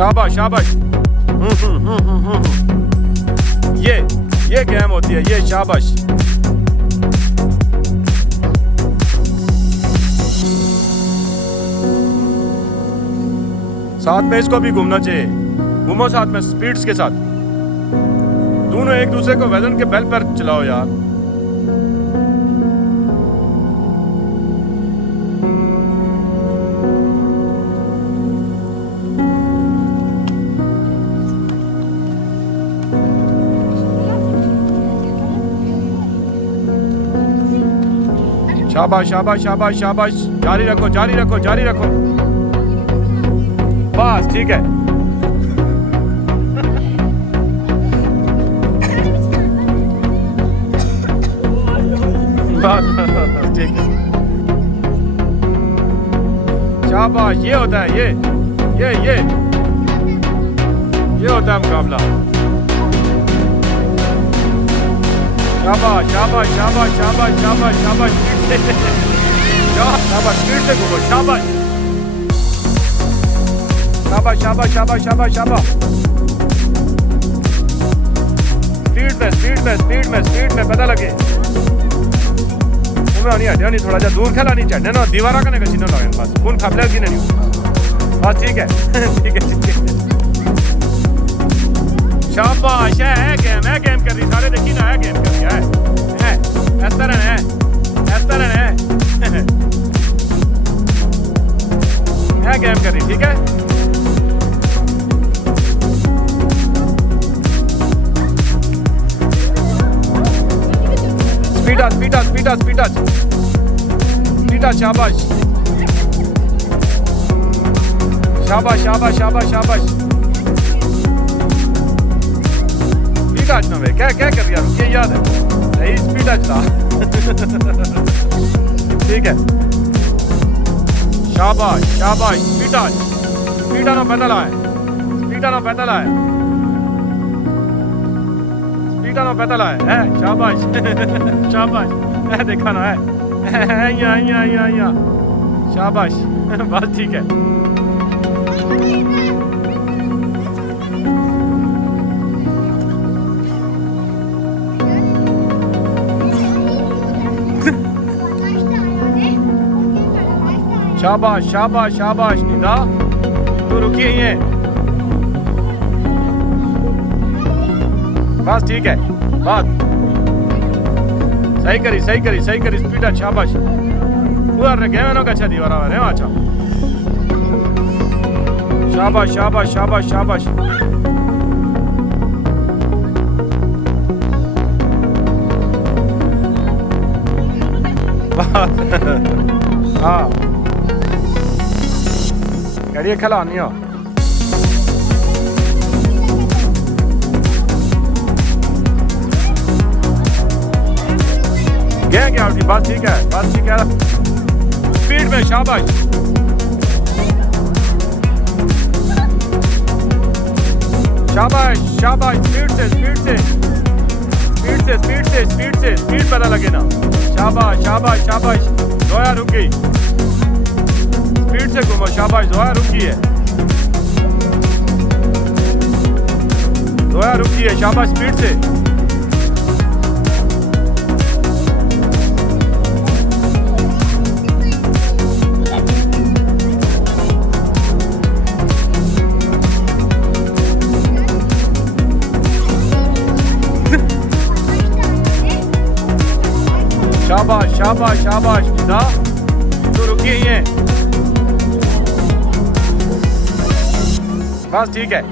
शाबाश शाबाश। ये गेम होती है, ये शाबाश। साथ में इसको भी घूमना चाहिए, घूमो साथ में स्पीड्स के साथ। दोनों एक दूसरे को वजन के बेल पर चलाओ यार। शाबाश शाबाश शाबाश शाबाश। जारी रखो जारी रखो जारी रखो। बस ठीक है। बस ठीक है। शाबाश, ये होता है, ये होता है मुकाबला। शाबाश शाबाश शाबाश शाबाश शाबाश शाबाश। शाबाश, स्पीड से घूमो। शाबाश शाबाश शाबाश शाबाश शाबाश शाबाश। स्पीड में पता लगे। नहीं हटिया नहीं, थोड़ा जा दूर खेला नहीं, चढ़ने ना दीवारा का नहीं लगे बस। कौन खापले की नहीं बस ठीक है। ठीक है। शाबाश, है गेम कर रही। सारे देखी ना, है गेम कर रही है। इस तरह है, इस तरह है। गेम कर रही, ठीक है। स्पीड शाबाश शाबाश शाबाश शाबाश शाबाश। स्पीड ना क्या क्या कर रही है, याद है सही। स्पीड था। ठीक है। शाबाश शाबाश। स्पीड ना पैदल आए, है। शाबाश शाबाश, है देखा ना, है यहाँ। शाबाश, बस ठीक है। शाबाश शाबाश शाबाश। निदा तो रुकिए ही है, बस ठीक है। बात सही करी। स्पीड शाबाश। पूरा गए ना अच्छा दीवारा वाले। अच्छा शाबाश शाबाश शाबाश शाबाश। हाँ गाड़ी खेला नहीं हो। क्या उठी, बस ठीक है। स्पीड में शाबाश। शाबाश शाबाश। स्पीड पता लगे ना। शाबाश शाबाश शाबाश। जोया रुक गई, स्पीड से घूमो। शाबाश, जोया रुकी है। शाबाश, स्पीड से। शाबाश शाबाश शाबाश। खुदा तो रुकी ही है, बस ठीक है।